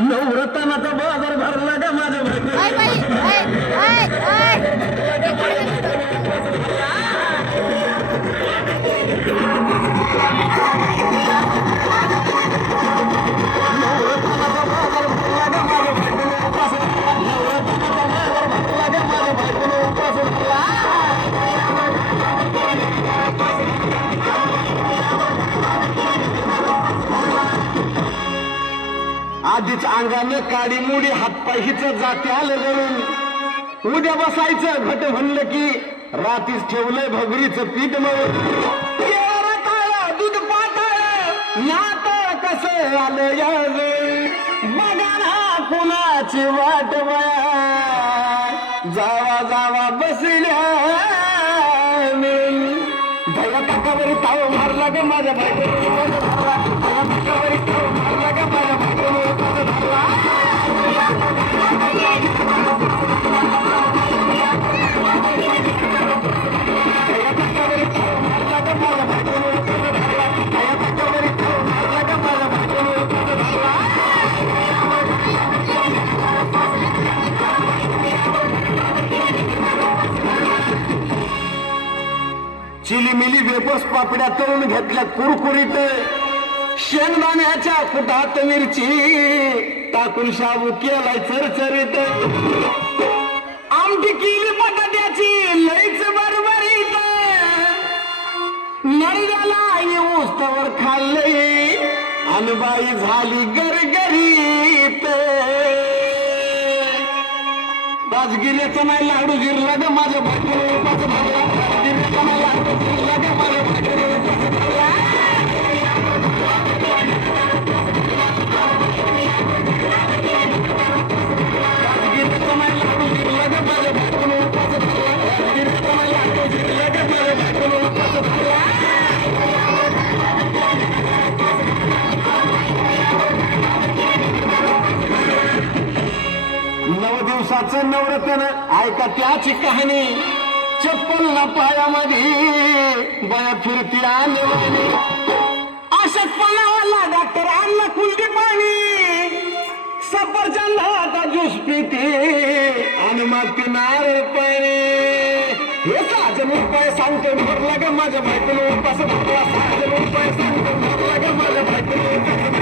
नवरत्नाचा बाजार भरला का माझ्या आधीच अंगाने काडी मुडी हातपाय हिच जाते आलं जळून उद्या बसायचं घट म्हणलं की रातीच ठेवलंय भगरीचं पीठ मळून दूध पातळ नात कसं आलं यावे बघा ना कुणाची वाट बया जावा जावा बसल्या भया टाकावरी ताव मारला ग माझ्या बायकोला टाकावरी ताव मारला ग माझ्या बायकोला चिलीमिली वेपर्स पापड्या तळून घेतल्या कुरकुरीत शेंगदाण्याच्या कुटात मिरची टाकून शाबू केलाय चरचरीत आमटी केली बटाट्याची लईच बरबरीत नरड्याला येऊस्तवर खाल्ले आणि बाई झाली गरगरीत राजगिरीचा नाही लाडू गिरला ग माझ्या बायकोला गिरीचा नाही लाडू गिरला ग माझ्या बायकोला दिवसाचं नवरत्न ऐका त्याची कहाणी चप्पल ना पायामध्ये बया फिरती आणली अशक्तपणाला डॉक्टर आणला कुलटी पाणी सफरचंदाचा ज्यूस पिते आणि मग ती नारळ पाणी हे साजन उपाय सांगतो भरला ग माझ्या बायकोला उपास भरला साजन उपाय सांगतो भरला ग माझ्या बायकोला